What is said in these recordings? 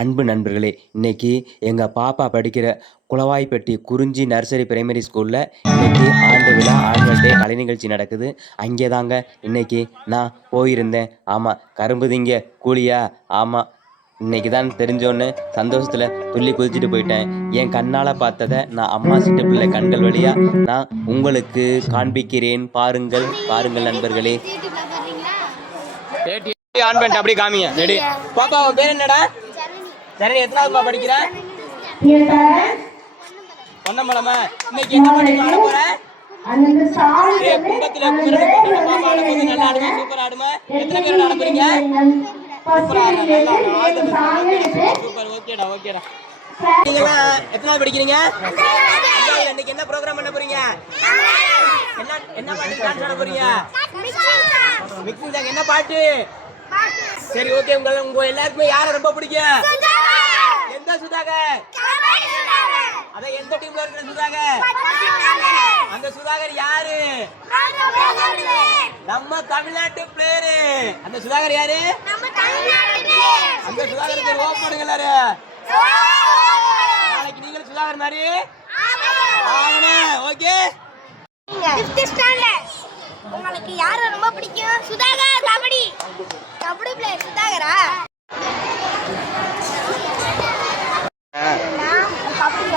அன்பு நண்பர்களே, இன்னைக்கு எங்க பாப்பா படிக்கிற குளவாய்ப்பட்டி குறிஞ்சி நர்சரி பிரைமரி ஸ்கூல்ல இன்னைக்கு ஆண்டு விழா ஆனுவல் டே கலை நிகழ்ச்சி நடக்குது. அங்கே தாங்க இன்னைக்கு நான் போயிருந்தேன். ஆமாம், கரும்பு திங்க கூலியா? ஆமாம், இன்னைக்கு தான் தெரிஞ்சோன்னு சந்தோஷத்தில் துள்ளி குதிச்சுட்டு போயிட்டேன். என் கண்ணால் பார்த்ததை நான் அம்மா சிட்டு பிள்ளை கண்கள் வழியாக நான் உங்களுக்கு காண்பிக்கிறேன். பாருங்கள் பாருங்கள் நண்பர்களே. ஆன் பண்ணிட்டு அப்படியே காமிங்க. ரெடி? பாப்பா உன் பேர் என்னடா? சரணி. எத்தனாவதுமா படிக்கிற? பொன்னம்பலமா. இன்னைக்கு என்ன பண்ணி ஆட போற? கும்பத்துல பாப்பா ஆட போது நல்லா ஆடுமா? சூப்பர் ஆடுமா? எத்தனை பேரோட ஆட போறீங்க? சூப்பர். ஓகேடா ஓகேடா. நீங்க எத்தனாவது படிக்கிறீங்க? இன்னைக்கு என்ன ப்ரோக்ராம் பண்ண போறீங்க? என்ன பாட்டு டான்ஸ் ஆட போறீங்க? Mixing song. என்ன பாட்டு? சரி, ஓகே. உங்க எல்லாருக்குமே யாரை ரொம்ப பிடிக்கும்? எந்த சுதாகர்? அத எந்த டீம்ல இருக்கிற சுதாகர்? அந்த சுதாகர் யாரு? நம்ம தமிழ்நாட்டு பிளேயரு. அந்த சுதாகர் யாரு? அந்த சுதாகருக்கு ஓப் பண்ணுங்க எல்லாரும். நாளைக்கு நீங்களும் சுதாகர் மாதிரி ஓகே. உங்களுக்கு யார ரொம்ப பிடிக்கும்? சுதாகர். கபடி பிளேயர் சுதாகரா?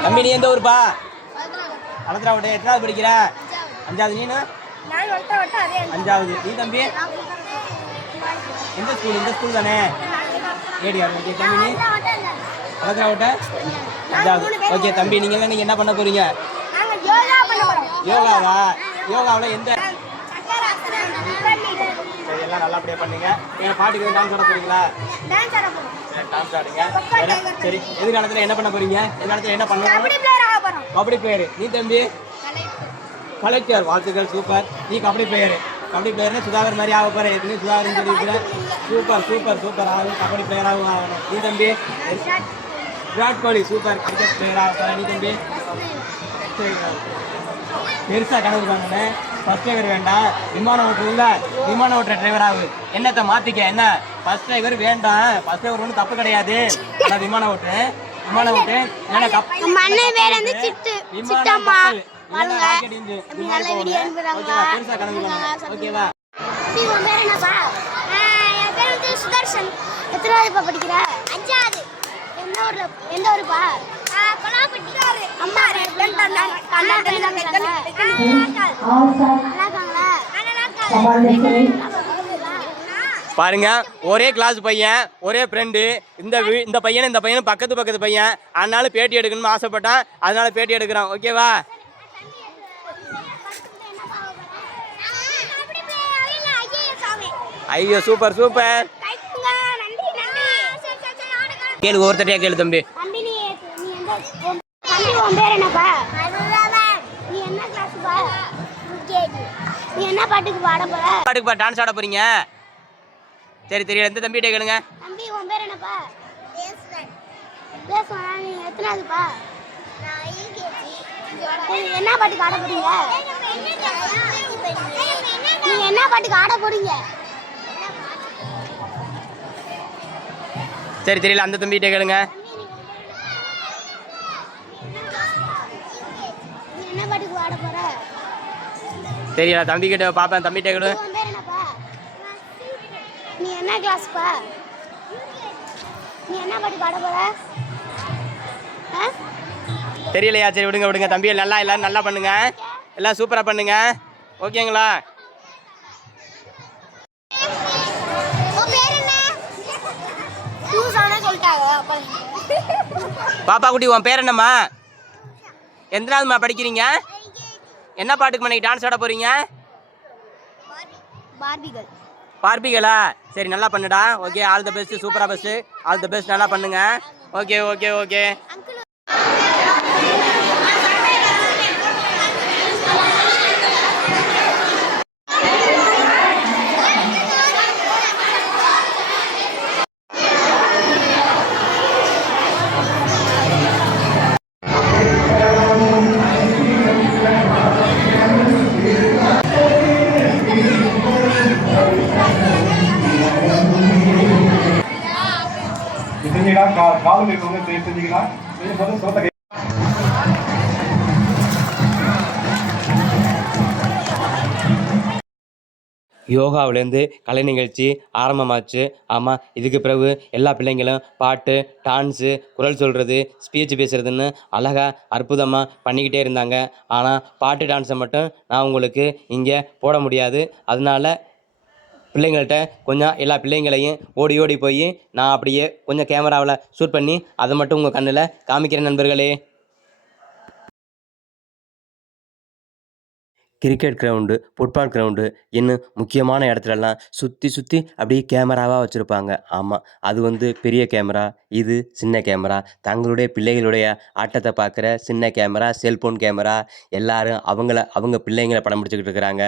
தம்பி நீ எந்த ஊருப்பா? வளர்த்துறாவட்டே. எத்தனாவது படிக்கிற? அஞ்சாவது. நீனு? அஞ்சாவது. நீ தம்பி எந்த ஸ்கூல்? இந்த ஸ்கூல் தானே? ஏடியா? ஓகே தம்பி. நீ வளர்த்துறாவட்ட அஞ்சாவது. ஓகே தம்பி, நீங்க எல்லாம் என்ன பண்ண போறீங்க? யோகாவா? யோகாவில் எந்த? எல்லாம் நல்லபடியா பண்ணுங்க. பாட்டுக்கு டான்ஸ் ஆட போறீங்களா? டான்ஸ் ஆடுங்க. சரி, எதிர்காலத்துல என்ன பண்ண போறீங்க? எதிர்காலத்துல என்ன பண்ணுவீங்க? கபடி பிளேயர். நீ தம்பி? கலெக்டர். வாழ்த்துக்கள், சூப்பர். நீ கபடி பிளேயர். கபடி பிளேயர்னு சுதாகர் மாதிரி ஆக போற. எதுவுமே சுதாகர்னு சொல்லியிருக்கிறேன். Super super super. ஆகும் கபடி பிளேயராகவும் ஆகணும். நீ தம்பி? Virat Kohli. Super. Cricket player ஆக போற. நீ தம்பி? பெருசா கனவு காணு. ஃபர்ஸ்ட் டிரைவர் வேண்டாம், விமான ஓட்டுல விமான ஓட்டுற டிரைவர் ஆகும். என்னத்தை மாத்திக்க? என்ன ஃபர்ஸ்ட் டிரைவர் வேண்டாம். ஃபர்ஸ்ட் டிரைவர் ஒன்றும் தப்பு கிடையாது. விமான ஓட்டு என்ன பெருசா கனவு ஓகேவா? சுதர்ஷன். எத்தனாவது படிக்கிற? அஞ்சாவது. எந்த ஊருப்பா? பாருங்க, ஒரே கிளாஸ் பையன், ஒரே ஃப்ரெண்டு. இந்த பையனும் பக்கத்து பையன். அதனால பேட்டி எடுக்கணும்னு ஆசைப்பட்டான். அதனால பேட்டி எடுக்கிறான். ஓகேவா? ஐயோ சூப்பர் சூப்பர். கேளு, ஒவ்வொருத்தரையா கேளு தம்பி. பாட்டுக்கு டான்ஸ் ஆட போறீங்க? சரி தெரியல. எந்த தம்பிகிட்ட கேளுங்க. என்ன பாட்டுக்கு ஆட போறீங்க? நீங்க என்ன பாட்டுக்கு ஆட போறீங்க? சரி தெரியல. அந்த தம்பிகிட்ட கேளுங்க. என்ன பாட்டுக்கு ஆட போற? தெரியல. தம்பி கிட்ட பாப்பேன். தம்பிகிட்ட கேளு. நீ என்ன கிளாஸ்ப்பா? நீ என்ன பாட்டுக்கு ஆட போற? தெரியலையா? சரி விடுங்க. தம்பி எல்லாரும் நல்லா பண்ணுங்க. எல்லாம் சூப்பரா பண்ணுங்க. ஓகேங்களா? பாப்பா குட்டி, உன் பேர் என்னம்மா? எத்தனாவதுமா படிக்கிறீங்க? என்ன பாட்டுக்கு இன்னைக்கு டான்ஸ் ஆட போறீங்க? பார்பிகளா? சரி நல்லா பண்ணுடா. Okay, all the best. சூப்பரா பெஸ்ட். All the best. நல்லா பண்ணுங்க. ஓகே. செஞ்சீங்கன்னா காலம் இருக்கவங்க செஞ்சீங்கன்னா செய்யும் போது சோத்த யோகாவிலேருந்து கலை நிகழ்ச்சி ஆரம்பமாச்சு. ஆமாம், இதுக்கு பிறகு எல்லா பிள்ளைங்களும் பாட்டு, டான்ஸு, குரல் சொல்கிறது, ஸ்பீச் பேசுகிறதுன்னு அழகாக அற்புதமாக பண்ணிக்கிட்டே இருந்தாங்க. ஆனால் பாட்டு, டான்ஸை மட்டும் நான் உங்களுக்கு இங்கே போட முடியாது. அதனால பிள்ளைங்கள்ட்ட கொஞ்சம் எல்லா பிள்ளைங்களையும் ஓடி ஓடி போய் நான் அப்படியே கொஞ்சம் கேமராவில் ஷூட் பண்ணி அதை மட்டும் உங்கள் கண்ணில் காமிக்கிறேன் நண்பர்களே. கிரிக்கெட் கிரவுண்டு, ஃபுட்பால் கிரவுண்டு இன்னும் முக்கியமான இடத்துலலாம் சுற்றி சுற்றி அப்படியே கேமராவாக வச்சுருப்பாங்க. ஆமாம், அது பெரிய கேமரா, இது சின்ன கேமரா. தங்களுடைய பிள்ளைகளுடைய ஆட்டத்தை பார்க்குற சின்ன கேமரா, செல்ஃபோன் கேமரா, எல்லாரும் அவங்க பிள்ளைங்கள படம் பிடிச்சுக்கிட்டு இருக்கிறாங்க.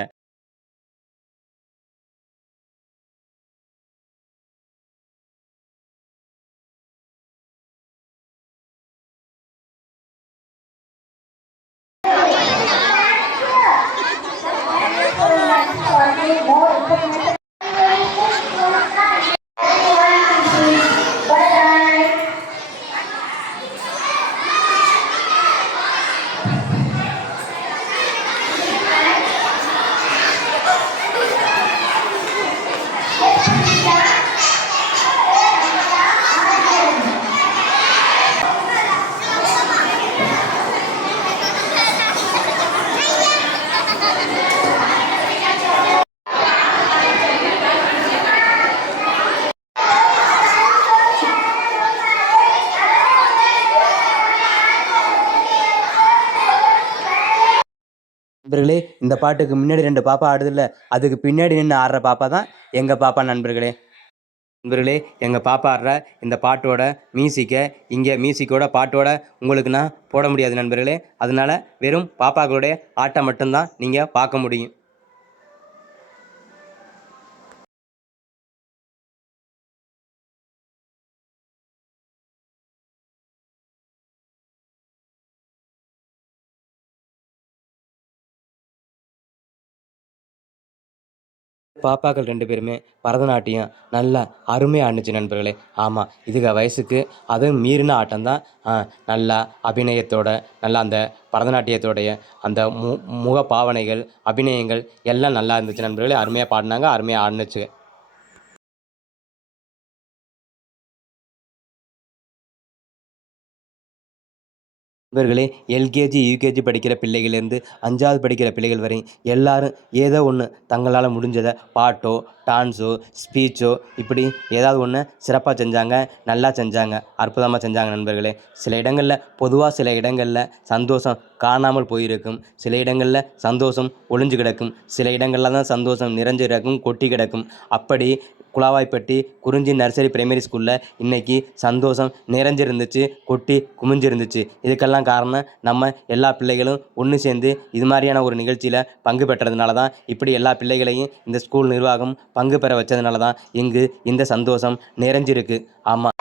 நண்பர்களே, இந்த பாட்டுக்கு முன்னாடி 2 பாப்பா ஆடுதுல்ல, அதுக்கு பின்னாடி நின்று ஆடுற பாப்பா தான் எங்கள் பாப்பா நண்பர்களே. நண்பர்களே, எங்கள் பாப்பா ஆடுற இந்த பாட்டோட மியூசிக்கை இங்கே மியூசிக்கோட பாட்டோட உங்களுக்கு நான் போட முடியாது நண்பர்களே. அதனால வெறும் பாப்பாக்களுடைய ஆட்டம் மட்டும்தான் நீங்கள் பார்க்க முடியும். பாப்பாக்கள் 2 பேருமே பரதநாட்டியம் நல்லா அருமையாக ஆடுனுச்சு நண்பர்களே. ஆமாம், இதுக வயசுக்கு அதுவும் மீறின ஆட்டம் தான். நல்லா அபிநயத்தோட, நல்லா அந்த பரதநாட்டியத்தோடைய அந்த முக பாவனைகள், அபிநயங்கள் எல்லாம் நல்லா இருந்துச்சு நண்பர்களே. அருமையாக பாடினாங்க, அருமையாக ஆடுனுச்சு. நண்பர்களே, எல்கேஜி, யூகேஜி படிக்கிற பிள்ளைகள்லேருந்து 5வது படிக்கிற பிள்ளைகள் வரை எல்லாரும் ஏதோ ஒன்று தங்களால் முடிஞ்சதை பாட்டோ, டான்ஸோ, ஸ்பீச்சோ இப்படி ஏதாவது ஒன்று சிறப்பாக செஞ்சாங்க, நல்லா செஞ்சாங்க, அற்புதமாக செஞ்சாங்க நண்பர்களே. சில இடங்களில் சந்தோஷம் காணாமல் போயிருக்கும், சில இடங்களில் சந்தோஷம் ஒளிஞ்சு கிடக்கும், சில இடங்களில் தான் சந்தோஷம் நிறைஞ்சு கிடக்கும், கொட்டி கிடக்கும். அப்படி குளவாய்ப்பட்டி குறிஞ்சி நர்சரி பிரைமரி ஸ்கூலில் இன்றைக்கி சந்தோஷம் நிறைஞ்சிருந்துச்சு, கொட்டி குமிஞ்சிருந்துச்சு. இதுக்கெல்லாம் காரணம் நம்ம எல்லா பிள்ளைகளும் ஒன்று சேர்ந்து இது மாதிரியான ஒரு நிகழ்ச்சியில் பங்கு பெற்றதுனால தான், இப்படி எல்லா பிள்ளைகளையும் இந்த ஸ்கூல் நிர்வாகம் பங்கு பெற வச்சதுனால தான் இங்கு இந்த சந்தோஷம் நிறைஞ்சிருக்கு. ஆமாம்.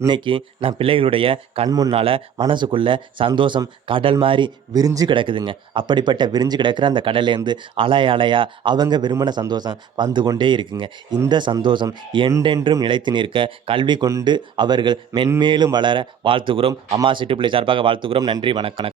இன்னைக்கு நான் பிள்ளைகளுடைய கண் முன்னால் மனசுக்குள்ளே சந்தோஷம் கடல் மாதிரி விரிஞ்சு கிடக்குதுங்க. அப்படிப்பட்ட விரிஞ்சு கிடக்கிற அந்த கடல்லேருந்து அலையா அவங்க விரும்பின சந்தோஷம் வந்து கொண்டே இருக்குங்க. இந்த சந்தோஷம் என்றென்றும் நிலைத்து நிற்க கல்வி கொண்டு அவர்கள் மென்மேலும் வளர வாழ்த்துகிறோம். அம்மா சிட்டுப்பிள்ளை சார்பாக வாழ்த்துகிறோம். நன்றி, வணக்கம்.